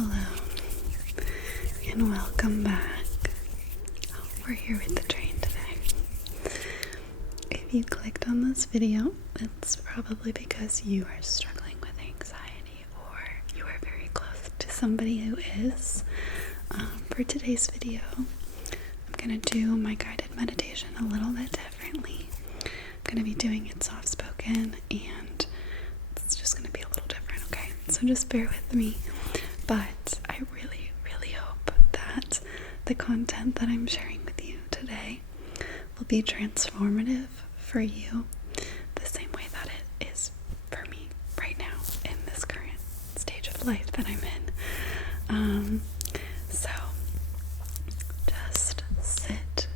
Hello, and welcome back. We're here with the train today. If you clicked on this video, it's probably because you are struggling with anxiety or you are very close to somebody who is. For today's video, I'm going to do my guided meditation a little bit differently. I'm going to be doing it soft-spoken, and it's just going to be a little different, okay? So just bear with me. But I really, really hope that the content that I'm sharing with you today will be transformative for you the same way that it is for me right now in this current stage of life that I'm in. So just sit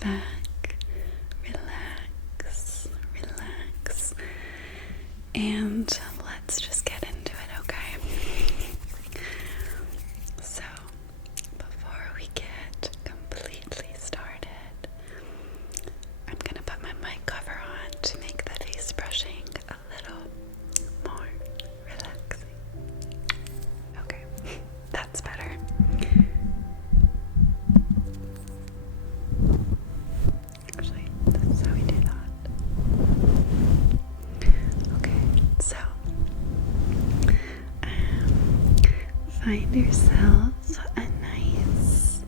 back, relax, and let's just get into it, okay? So, before we get completely started, I'm gonna put my mic cover on to make the face brushing a little more relaxing. Okay, that's better. Actually, this is how we do that. Okay, so find yourself a nice,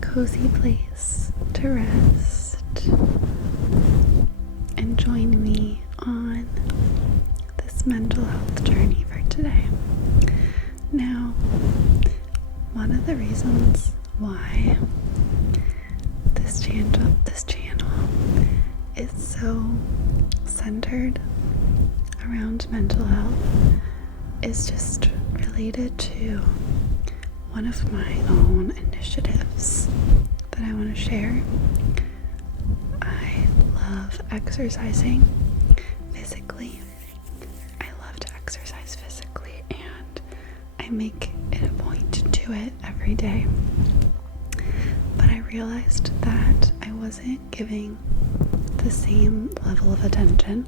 cozy place to rest and join me on this mental health journey for today. Now, one of the reasons why this channel is so centered around mental health is just related to one of my own initiatives that I want to share. I love exercising physically. I love to exercise physically, and I make it a point to do it every day. But I realized that I wasn't giving the same level of attention,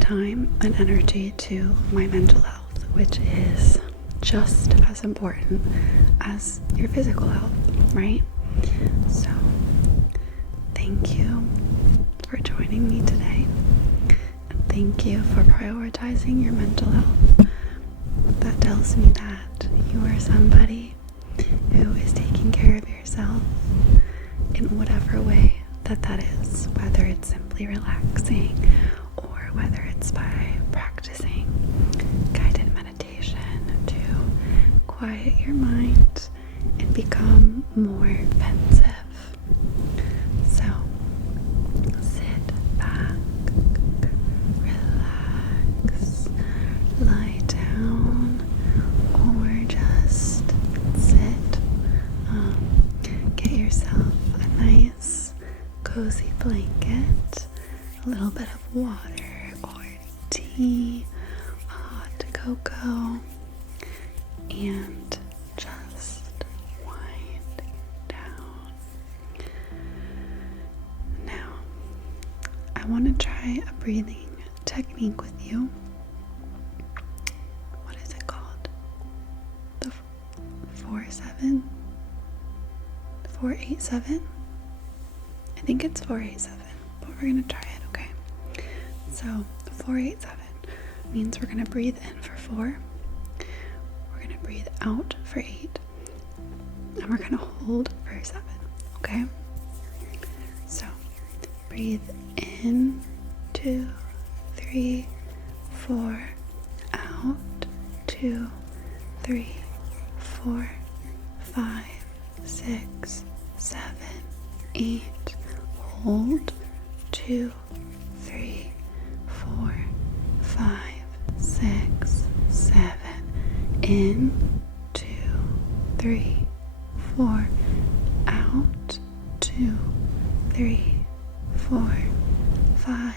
time, and energy to my mental health, which is just as important as your physical health, right? So, thank you for joining me today, and thank you for prioritizing your mental health. That tells me that you are somebody who is taking care of yourself in whatever way that is, whether it's simply relaxing or whether it's by practicing guided meditation to quiet your mind and become more pensive. So sit back, relax, lie down, or just sit. Get yourself a nice cozy blanket, a little bit of water or tea, hot cocoa, and just wind down. Now, I want to try a breathing technique with you. What is it called? The 4-7? 4-8-7? I think it's 4-8-7, but we're going to try it, okay? So 4-8-7 means we're going to breathe in for 4, we're going to breathe out for 8, and we're going to hold for 7, okay? So breathe in, 2, 3, 4, out, 2, 3, 4, 5, 6, 7, 8, hold, 2, 3, 4, 5, 6, 7, in, 2, 3, 4, out, 2, 3, 4, 5,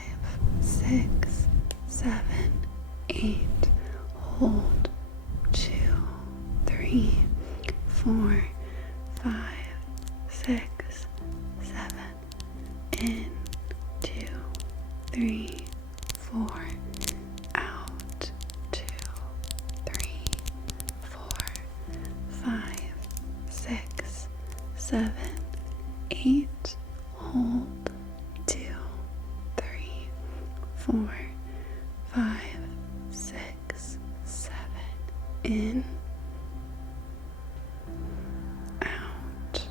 6, 7, 8, hold, 2, 3, 4, 5, 6, 7, in, 2, 3, 4, out, 2, 3, 7, 8, hold, 2, 3, 4, 5, 6, 7, in, out,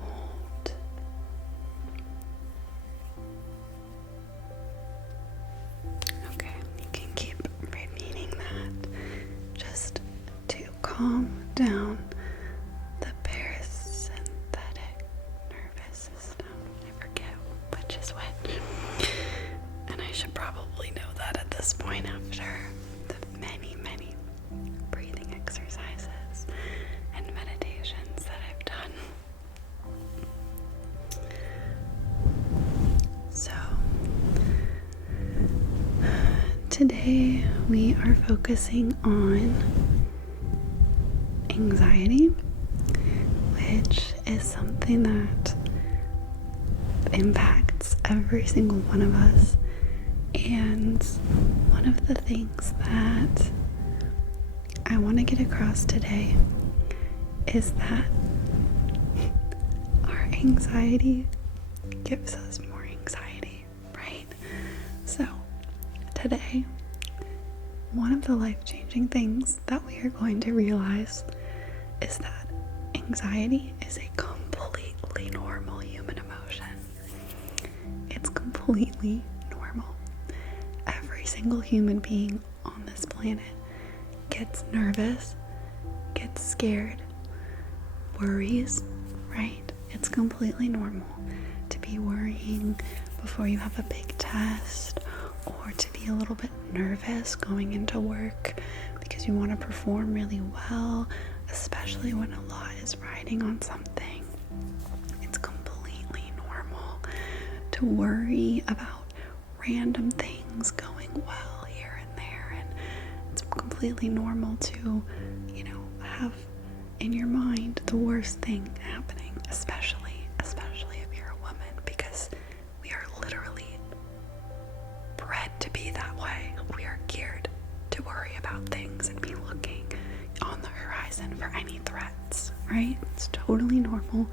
hold, okay, you can keep repeating that just to calm down the parasympathetic nervous system. I forget which is which, and I should probably know that at this point after the many breathing exercises and meditations that I've done. So today we are focusing on anxiety, which is something that impacts every single one of us. And one of the things that I want to get across today is that our anxiety gives us more anxiety, right? So today, one of the life-changing things that we are going to realize is that anxiety is a completely normal human emotion. It's completely normal. Every single human being on this planet gets nervous, gets scared, worries, right? It's completely normal to be worrying before you have a big test, or to be a little bit nervous going into work because you want to perform really well, especially when a lot is riding on something. It's completely normal to worry about random things going well here and there, and it's completely normal to, have in your mind the worst thing happening, especially if you're a woman, because we are literally bred to be that way. We are geared to worry about things and be looking on the horizon for any threats, right? It's totally normal.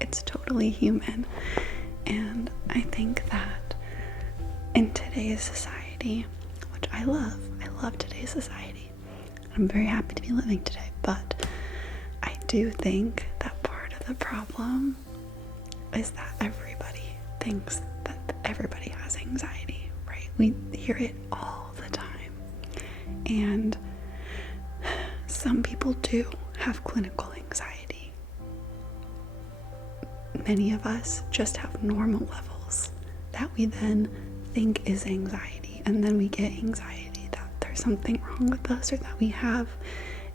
It's totally human. And I think that in today's society, which I love today's society, I'm very happy to be living today, but I do think that part of the problem is that everybody thinks that everybody has anxiety, right? We hear it all the time. And some people do have clinical anxiety. Many of us just have normal levels that we then think is anxiety, and then we get anxiety that there's something wrong with us, or that we have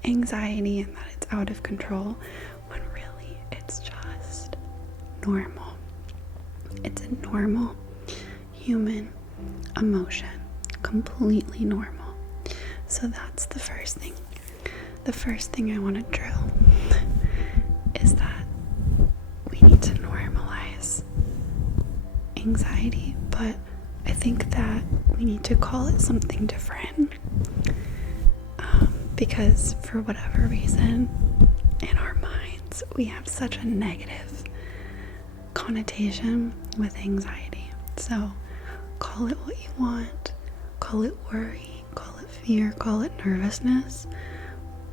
anxiety and that it's out of control, when really it's just normal. It's a normal human emotion, completely normal. So that's the first thing. The first thing I want to drill is that we need to normalize anxiety, but I think that we need to call it something different, because for whatever reason in our minds we have such a negative connotation with anxiety. So call it what you want, call it worry, call it fear, call it nervousness.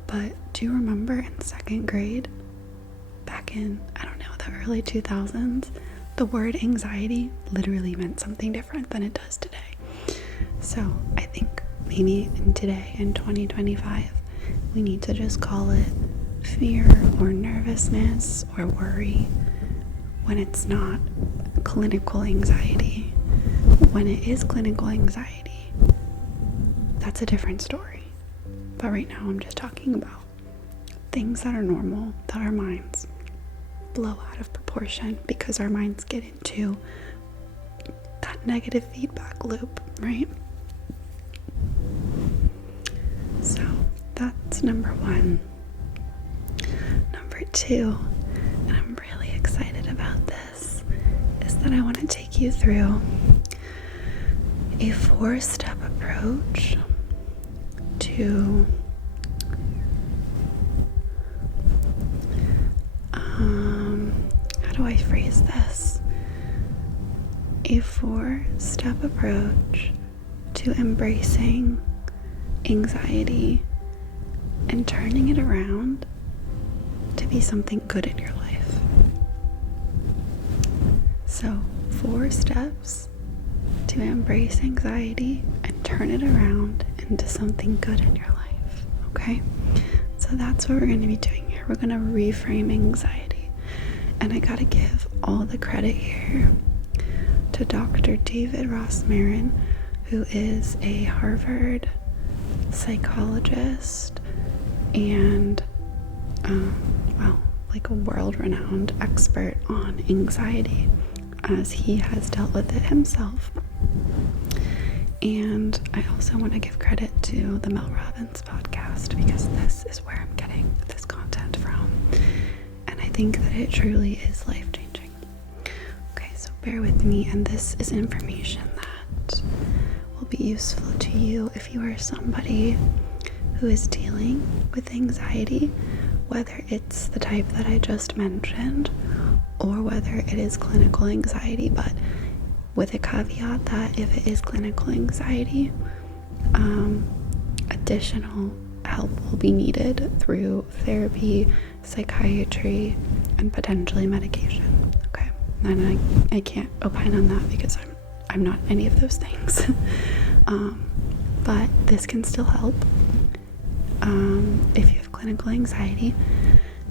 But do you remember in 2nd grade, back in, the early 2000s, the word anxiety literally meant something different than it does today. So I think maybe today, in 2025, we need to just call it fear or nervousness or worry when it's not clinical anxiety. When it is clinical anxiety, that's a different story. But right now I'm just talking about things that are normal, that our minds blow out of proportion because our minds get into that negative feedback loop, right? So that's number 1. Number 2, and I'm really excited about this, is that I want to take you through a 4-step approach to is this: a 4-step approach to embracing anxiety and turning it around to be something good in your life. So 4 steps to embrace anxiety and turn it around into something good in your life. Okay? So that's what we're going to be doing here. We're going to reframe anxiety. And I gotta give all the credit here to Dr. David Rosmarin, who is a Harvard psychologist and a world-renowned expert on anxiety, as he has dealt with it himself. And I also want to give credit to the Mel Robbins podcast, because this is where I'm getting this content from, and I think that it truly is life-changing. Okay, so bear with me, and this is information that will be useful to you if you are somebody who is dealing with anxiety, whether it's the type that I just mentioned or whether it is clinical anxiety, but with a caveat that if it is clinical anxiety, additional help will be needed through therapy, psychiatry, and potentially medication. Okay, and I can't opine on that because I'm not any of those things. But this can still help if you have clinical anxiety,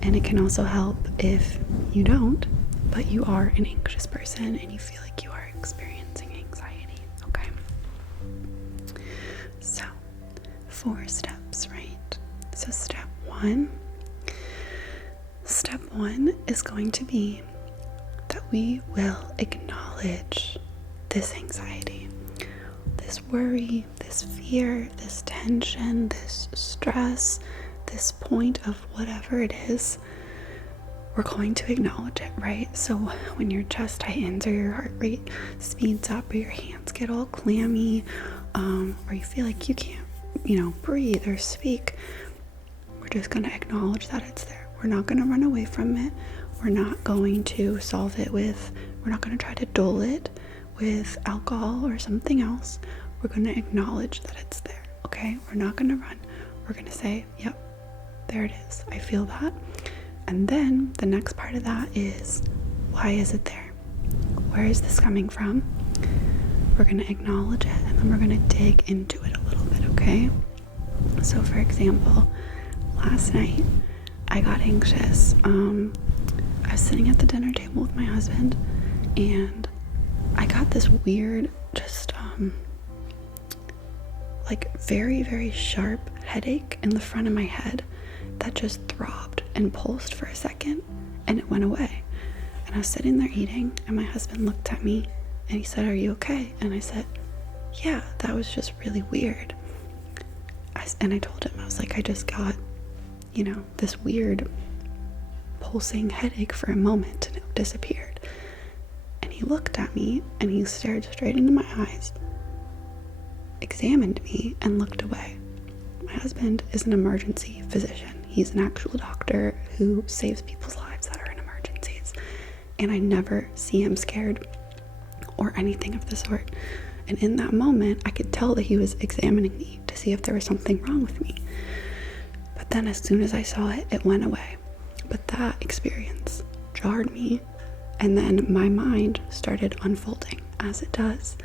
and it can also help if you don't, but you are an anxious person and you feel like you are experiencing anxiety. Okay, so 4 steps, right? So step one is going to be that we will acknowledge this anxiety, this worry, this fear, this tension, this stress, this point of whatever it is. We're going to acknowledge it, right? So when your chest tightens or your heart rate speeds up or your hands get all clammy, or you feel like you can't, breathe or speak, we're just going to acknowledge that it's there. We're not going to run away from it. We're not going to solve it we're not going to try to dull it with alcohol or something else. We're going to acknowledge that it's there, okay? We're not going to run. We're going to say, yep, there it is. I feel that. And then the next part of that is, why is it there? Where is this coming from? We're going to acknowledge it, and then we're going to dig into it a little bit, okay? So for example, last night I got anxious. I was sitting at the dinner table with my husband, and I got this weird, just very, very sharp headache in the front of my head that just throbbed and pulsed for a second, and it went away. And I was sitting there eating, and my husband looked at me and he said, "Are you okay?" And I said, "Yeah, that was just really weird." And I told him, I was like, I just got, this weird pulsing headache for a moment, and it disappeared. And he looked at me and he stared straight into my eyes, examined me, and looked away. My husband is an emergency physician. He's an actual doctor who saves people's lives that are in emergencies. And I never see him scared or anything of the sort. And in that moment, I could tell that he was examining me to see if there was something wrong with me. But then as soon as I saw it, it went away. But that experience jarred me. And then my mind started unfolding, as it does.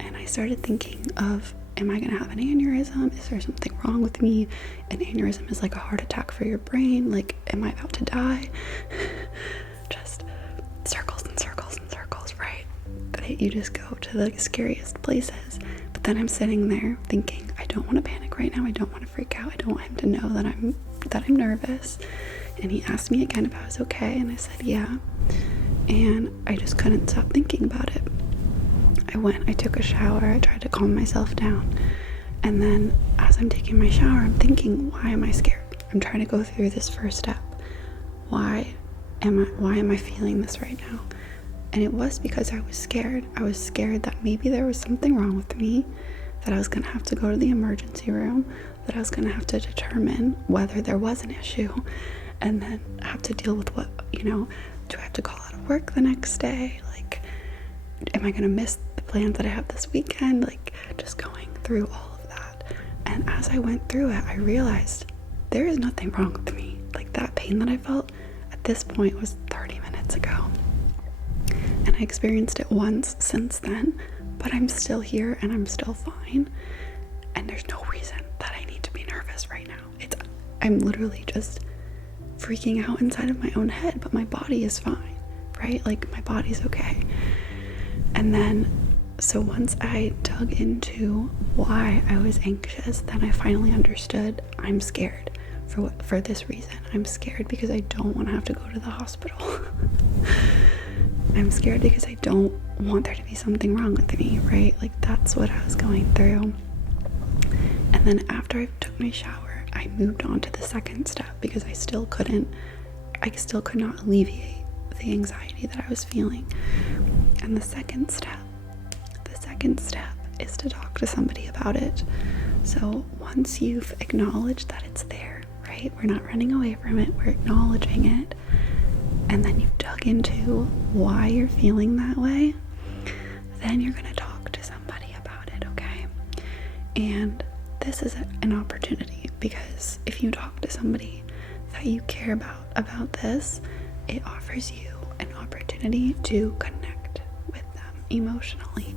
And I started thinking of, am I going to have an aneurysm? Is there something wrong with me? An aneurysm is like a heart attack for your brain. Like, am I about to die? Just circles and circles and circles, right? You just go to the scariest places. But then I'm sitting there thinking, I don't want to panic right now. I don't want to freak out. I don't want him to know that I'm nervous. And he asked me again if I was okay, and I said yeah. And I just couldn't stop thinking about it. I took a shower, I tried to calm myself down, and then as I'm taking my shower, I'm thinking, why am I scared? I'm trying to go through this first step. Why am I feeling this right now? And it was because I was scared. I was scared that maybe there was something wrong with me, that I was going to have to go to the emergency room, that I was going to have to determine whether there was an issue, and then have to deal with what, do I have to call out of work the next day? Like, am I gonna miss the plans that I have this weekend? Like, just going through all of that. And as I went through it, I realized there is nothing wrong with me. Like, that pain that I felt at this point was 30 minutes ago. And I experienced it once since then, but I'm still here and I'm still fine. And there's no reason that I need to be nervous right now. I'm literally just freaking out inside of my own head, but my body is fine, right? Like, my body's okay. And then, so once I dug into why I was anxious, then I finally understood I'm scared for this reason. I'm scared because I don't want to have to go to the hospital. I'm scared because I don't want there to be something wrong with me, right? Like, that's what I was going through. And then after I took my shower, I moved on to the second step because I still could not alleviate the anxiety that I was feeling. And the second step is to talk to somebody about it. So once you've acknowledged that it's there, right? We're not running away from it, we're acknowledging it. And then you've dug into why you're feeling that way, then you're going to talk to somebody about it, okay? And this is an opportunity, because if you talk to somebody that you care about this, it offers you an opportunity to connect with them emotionally.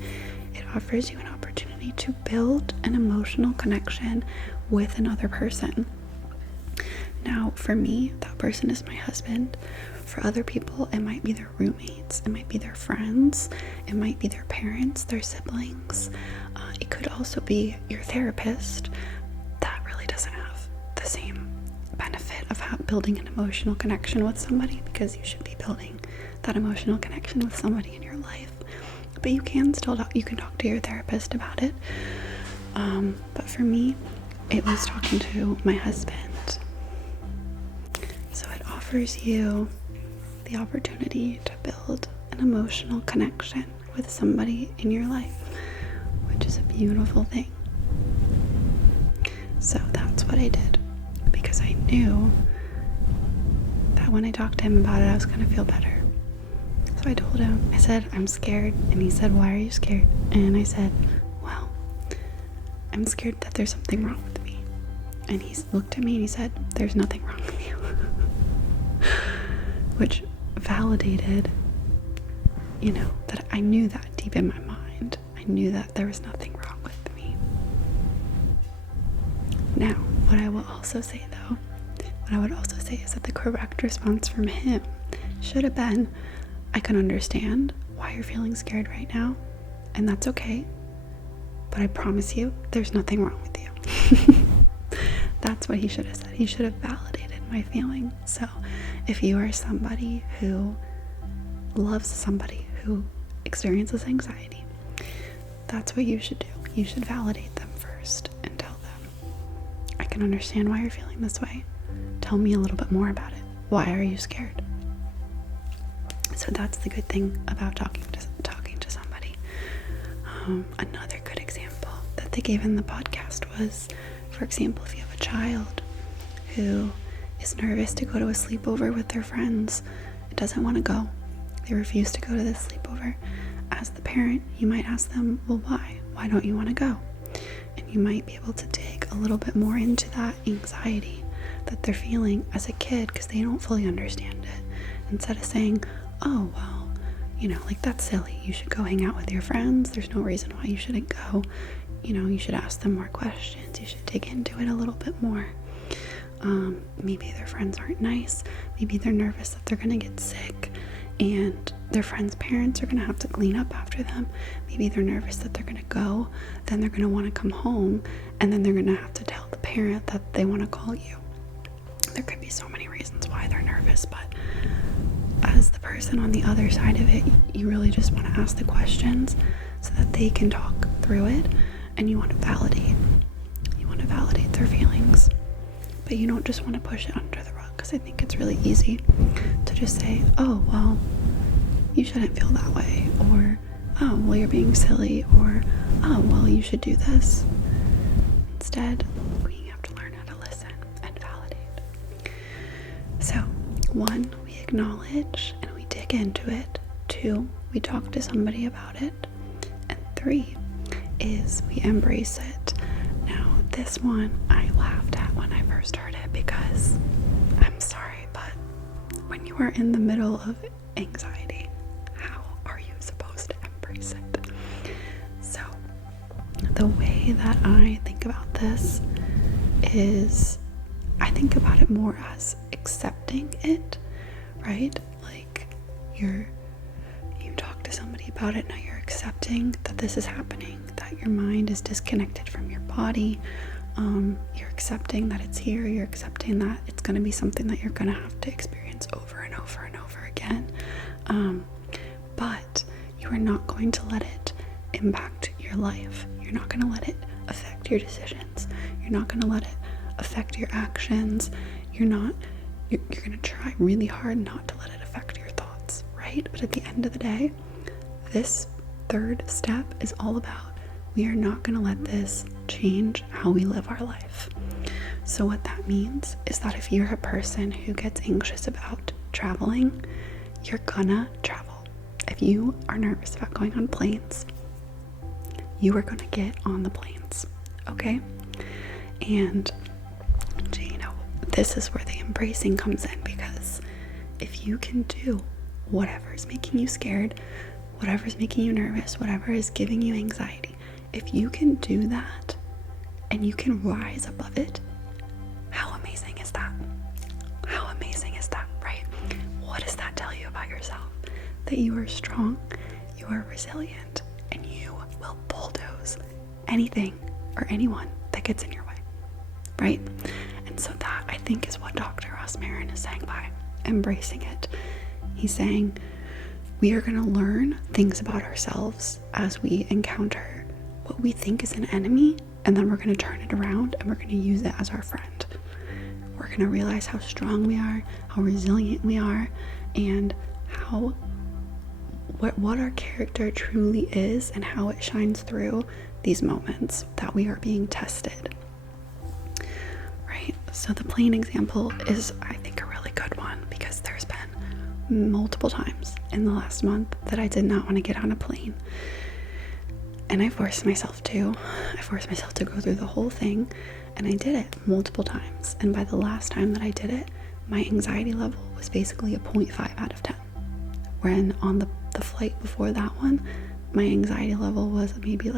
It offers you an opportunity to build an emotional connection with another person. Now, for me, that person is my husband. For other people, it might be their roommates, it might be their friends, it might be their parents, their siblings. It could also be your therapist. That really doesn't have the same benefit of building an emotional connection with somebody, because you should be building that emotional connection with somebody in your life. But you can talk to your therapist about it. But for me, it was talking to my husband. So it offers you the opportunity to build an emotional connection with somebody in your life, which is a beautiful thing. So that's what I did, because I knew that when I talked to him about it, I was going to feel better. So I told him, I said, I'm scared. And he said, why are you scared? And I said, well, I'm scared that there's something wrong with me. And he looked at me and he said, there's nothing wrong with you. Which validated, that I knew that deep in my mind. I knew that there was nothing wrong with me. Now, what I will also say is that the correct response from him should have been, I can understand why you're feeling scared right now, and that's okay, but I promise you, there's nothing wrong with you. That's what he should have said. He should have validated my feeling. So if you are somebody who loves somebody who experiences anxiety, that's what you should do. You should validate them first and tell them, I can understand why you're feeling this way. Tell me a little bit more about it. Why are you scared? So that's the good thing about talking to somebody. Another good example that they gave in the podcast was, for example, if you have a child who is nervous to go to a sleepover with their friends, it doesn't want to go. They refuse to go to this sleepover. As the parent, you might ask them, well, why? Why don't you want to go? And you might be able to dig a little bit more into that anxiety that they're feeling as a kid, because they don't fully understand it. Instead of saying, oh, well, like, that's silly. You should go hang out with your friends. There's no reason why you shouldn't go. You should ask them more questions. You should dig into it a little bit more. Maybe their friends aren't nice. Maybe they're nervous that they're going to get sick and their friends' parents are going to have to clean up after them. Maybe they're nervous that they're going to go, then they're going to want to come home, and then they're going to have to tell the parent that they want to call you. There could be so many reasons why they're nervous, but as the person on the other side of it, you really just want to ask the questions so that they can talk through it, and you want to validate their feelings. But you don't just want to push it under the rug, because I think it's really easy to just say, oh, well, you shouldn't feel that way, or, oh, well, you're being silly, or, oh, well, you should do this. Instead, we have to learn how to listen and validate. So, 1, we acknowledge and we dig into it. 2, we talk to somebody about it. And 3 is we embrace it. Now, this one I laughed at when I first heard it because I'm sorry, but when you are in the middle of anxiety, how are you supposed to embrace it? So, the way that I think about this is I think about it more as accepting it, right? Like you talk to somebody about it, now you're accepting that this is happening, that your mind is disconnected from your body. You're accepting that it's here, you're accepting that it's going to be something that you're going to have to experience over and over and over again. But you are not going to let it impact your life. You're not going to let it affect your decisions. You're not going to let it affect your actions. You're going to try really hard not to let it affect your thoughts, right? But at the end of the day, this 3rd step is all about we are not going to let this change how we live our life. So what that means is that if you're a person who gets anxious about traveling, you're gonna travel. If you are nervous about going on planes, you are gonna get on the planes, okay? And this is where the embracing comes in, because if you can do whatever is making you scared, whatever is making you nervous, whatever is giving you anxiety, if you can do that and you can rise above it, how amazing is that? How amazing is that, right? What does that tell you about yourself? That you are strong, you are resilient, and you will bulldoze anything or anyone that gets in your way, right? And so that, I think, is what Dr. Rosmarin is saying by embracing it. He's saying we are going to learn things about ourselves as we encounter what we think is an enemy, and then we're going to turn it around and we're going to use it as our friend. We're going to realize how strong we are, how resilient we are, and how what our character truly is, and how it shines through these moments that we are being tested. Right? So the plane example is, I think, a really good one, because there's been multiple times in the last month that I did not want to get on a plane. And I forced myself to. I forced myself to go through the whole thing, and I did it multiple times. And by the last time that I did it, my anxiety level was basically a 0.5 out of 10. When on the flight before that one, my anxiety level was maybe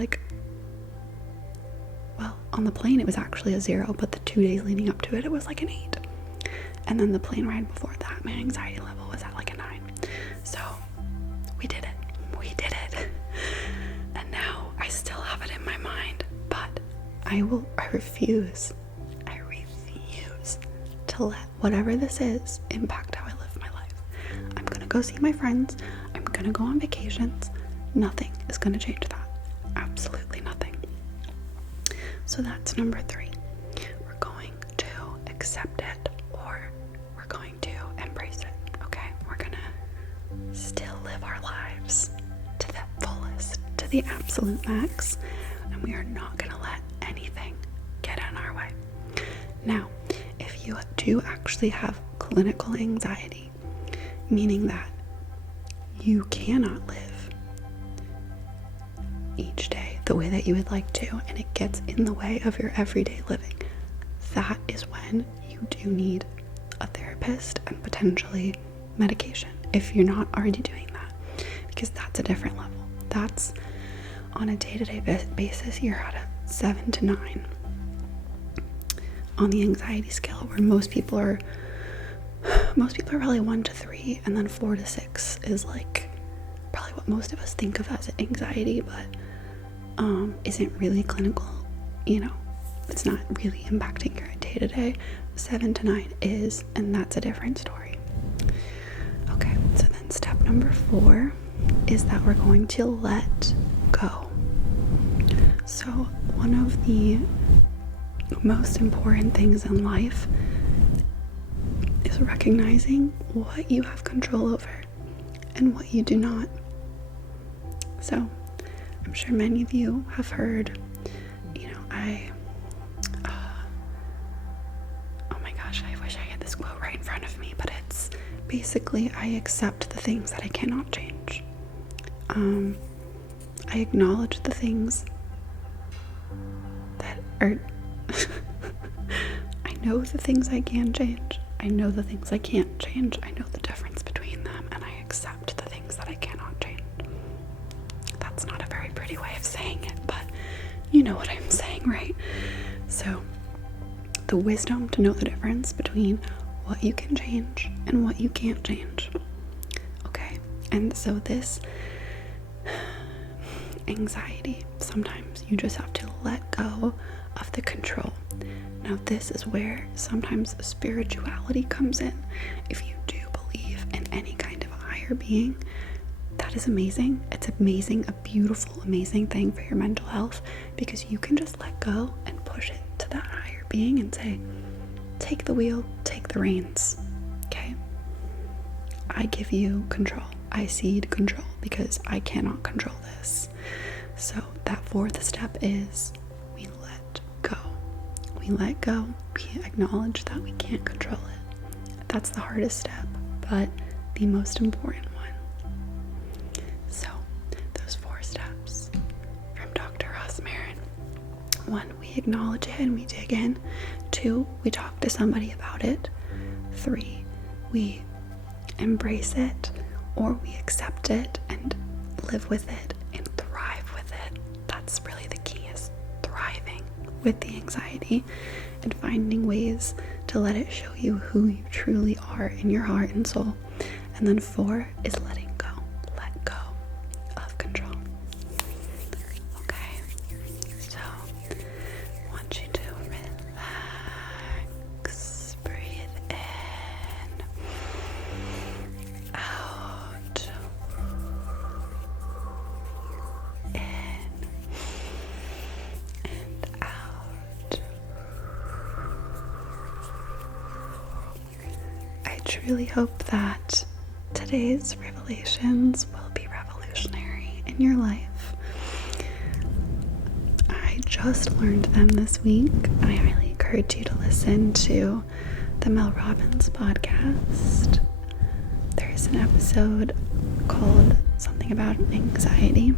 on the plane it was actually a 0, but the 2 days leading up to it, it was like an 8. And then the plane ride before that, my anxiety level was at like a 9. So we did it. We did it. And now I still have it in my mind, but I refuse to let whatever this is impact how I live my life. I'm gonna go see my friends. I'm gonna go on vacations. Nothing is gonna change that. Absolutely nothing. So that's number 3. We're going to accept it, or we're going to embrace it, okay? We're gonna still live our lives to the fullest, to the absolute max, and we are not gonna let anything get in our way. Now, if you do actually have clinical anxiety, meaning that you cannot live each day the way that you would like to, and it gets in the way of your everyday living, that is when you do need a therapist and potentially medication, if you're not already doing that, because that's a different level. That's on a day-to-day basis, you're at a 7 to 9 on the anxiety scale, where most people are probably 1 to 3, and then 4 to 6 is like probably what most of us think of as anxiety, but isn't really clinical, it's not really impacting your day-to-day. 7 to 9 is, and that's a different story. Okay, so then step number 4 is that we're going to let go. So one of the most important things in life is recognizing what you have control over and what you do not. So I'm sure many of you have heard, oh my gosh, I wish I had this quote right in front of me, but it's basically I accept the things that I cannot change. I acknowledge the things that are I know the things I can change. I know the things I can't change. I know the difference between them, and I accept the things that I cannot change. That's not a very pretty way of saying it, but you know what I'm saying, right? So the wisdom to know the difference between what you can change and what you can't change. Okay, and so this anxiety, sometimes you just have to let go of the control. Now this is where sometimes spirituality comes in. If you do believe in any kind of higher being, that is amazing. It's amazing, a beautiful, amazing thing for your mental health, because you can just let go and push it to that higher being and say, take the wheel, take the reins, okay? I give you control. I cede control because I cannot control this. So that fourth step is we let go. We let go. We acknowledge that we can't control it. That's the hardest step, but the most important one. So those 4 steps from Dr. Rosmarin. 1, we acknowledge it and we dig in. 2, we talk to somebody about it. 3, we embrace it, or we accept it and live with it and thrive with it. That's really the key, is thriving with the anxiety and finding ways to let it show you who you truly are in your heart and soul. And then 4 is letting go. Let go of control. Okay, so I want you to relax, breathe in, out, in, and out. I truly hope that today's revelations will be revolutionary in your life. I just learned them this week. I highly encourage you to listen to the Mel Robbins podcast. There's an episode called something about anxiety,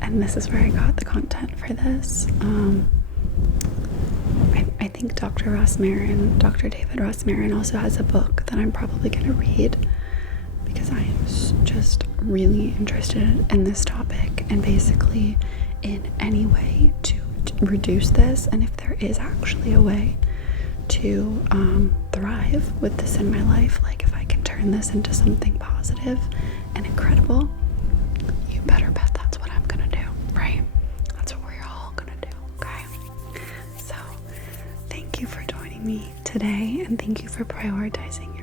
and this is where I got the content for this. I think Dr. David Rosmarin also has a book that I'm probably going to read, because I am just really interested in this topic and basically in any way to reduce this, and if there is actually a way to thrive with this in my life, like if I can turn this into something positive and incredible, you better bet that's what I'm gonna do, right? That's what we're all gonna do, okay? So thank you for joining me today, and thank you for prioritizing